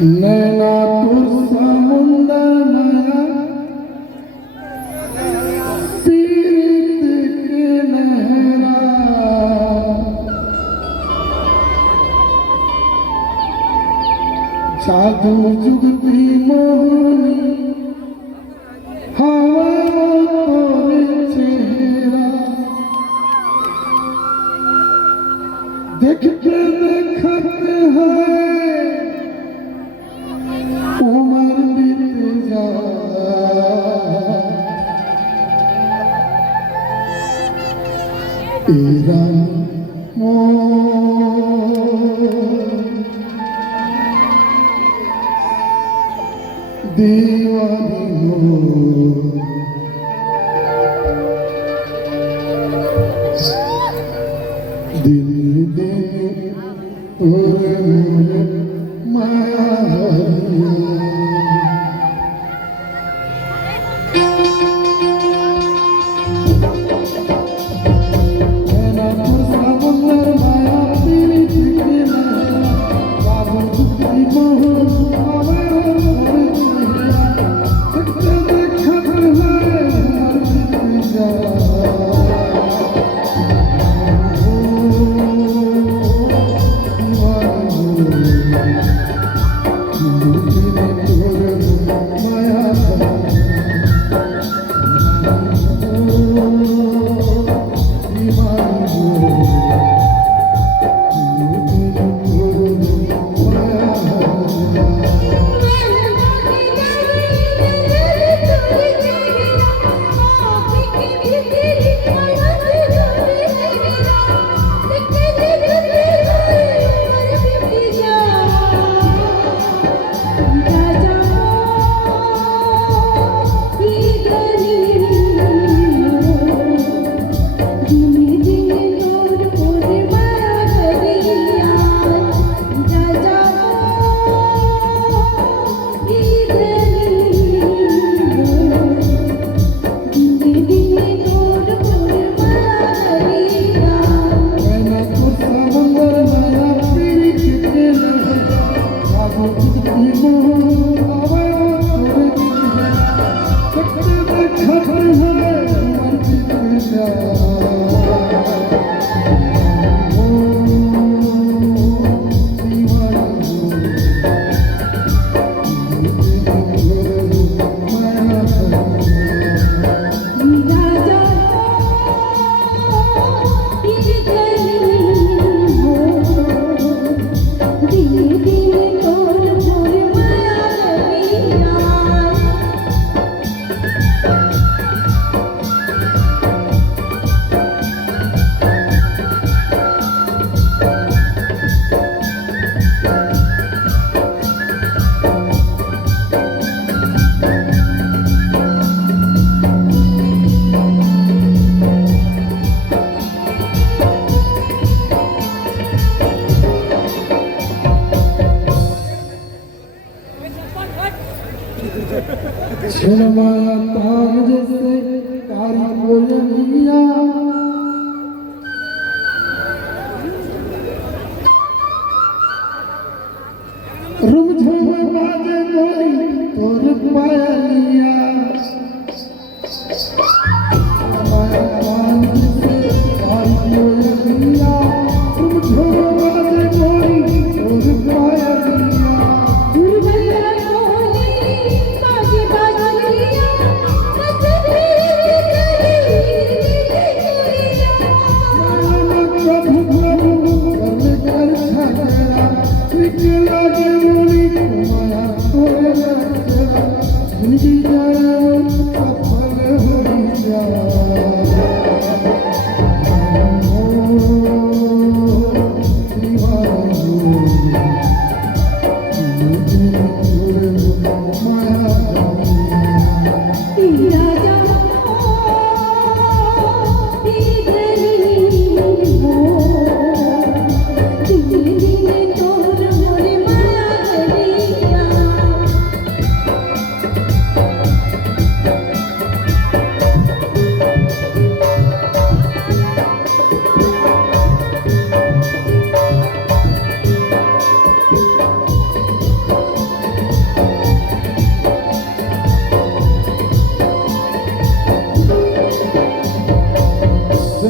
नैनापुर समुंदर नया तीर्थ के नहरा जादू जुगती मोहनी हवा तोरे चेहरा देखते देखत है उमर बीत जा तेरा दीवानी दिल दिल तोरे माया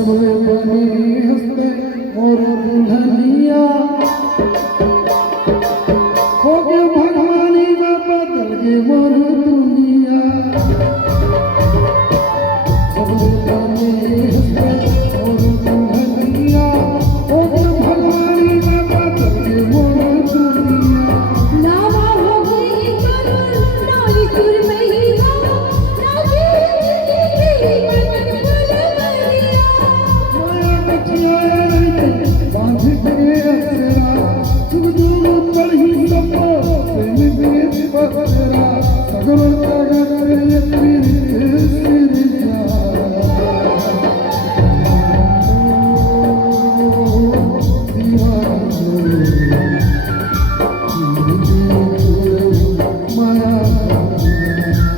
सबले बनी हंसते मोर दुल्हनिया हो गए भगवानी में बदल गए मोर दुनिया सबले बनी हंसते मोर दुल्हनिया हो गए भगवानी में बदल गए मोर दुनिया नावा हो गई करुण नाली सुर में ही गावा नाची मन बुलबुलिया माया कठिया रहते बांध के असरा सुख दूर पढ़ी सबो प्रेम प्रीत बसरा सगरो जगत ये प्रीत सिर जा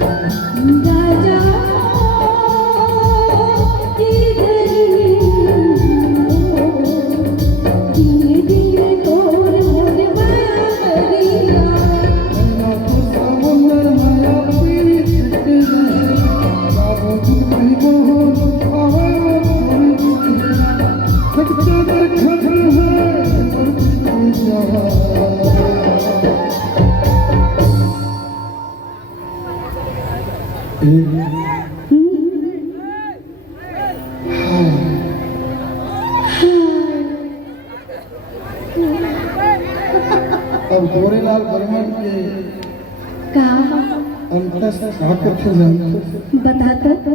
राजा इधर धीरे धीरे तोर मोर माया करिया समुंदर माया प्रीत के बाबू तुम्हारी मोहन आवे सच्चा दरखत है जा अब गोरेलाल बर्मन के कहा अंतस आकर थे जानते बता तो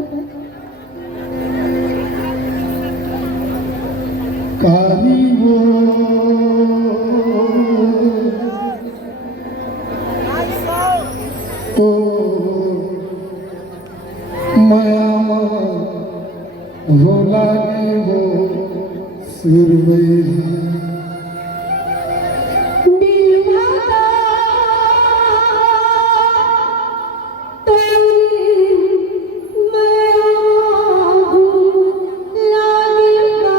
कारी वो तो माया हो लागे वो सुर में दिल भाता तो मैं आहूं लागेगा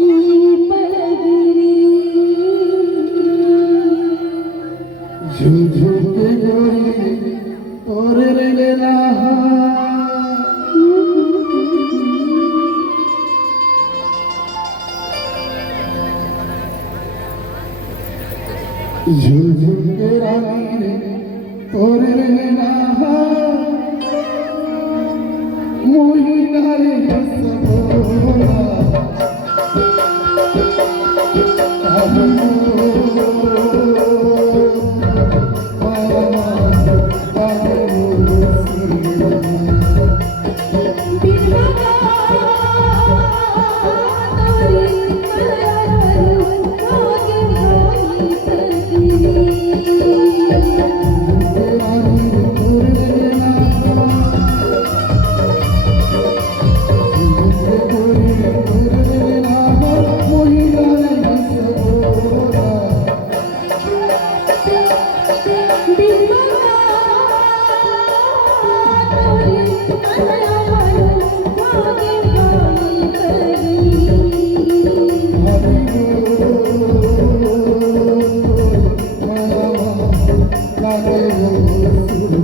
ये पलगिरी झुझु के गोरी तोरे रे लेना झुझु के रानी रे तोरे रे लेना मोही नारे हसबोला दिल भाता तोरे माया करूं आगे होई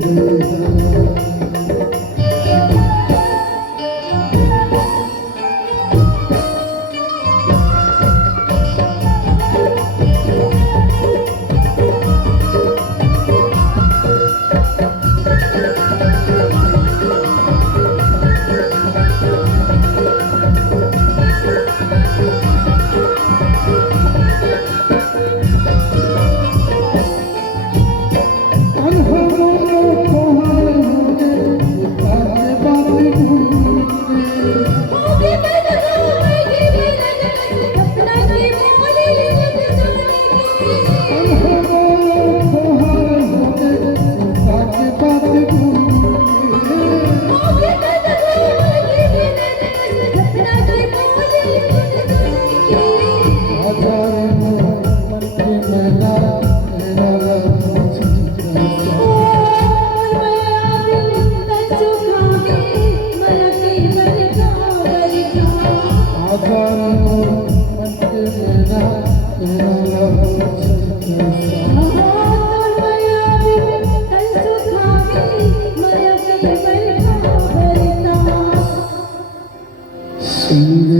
संग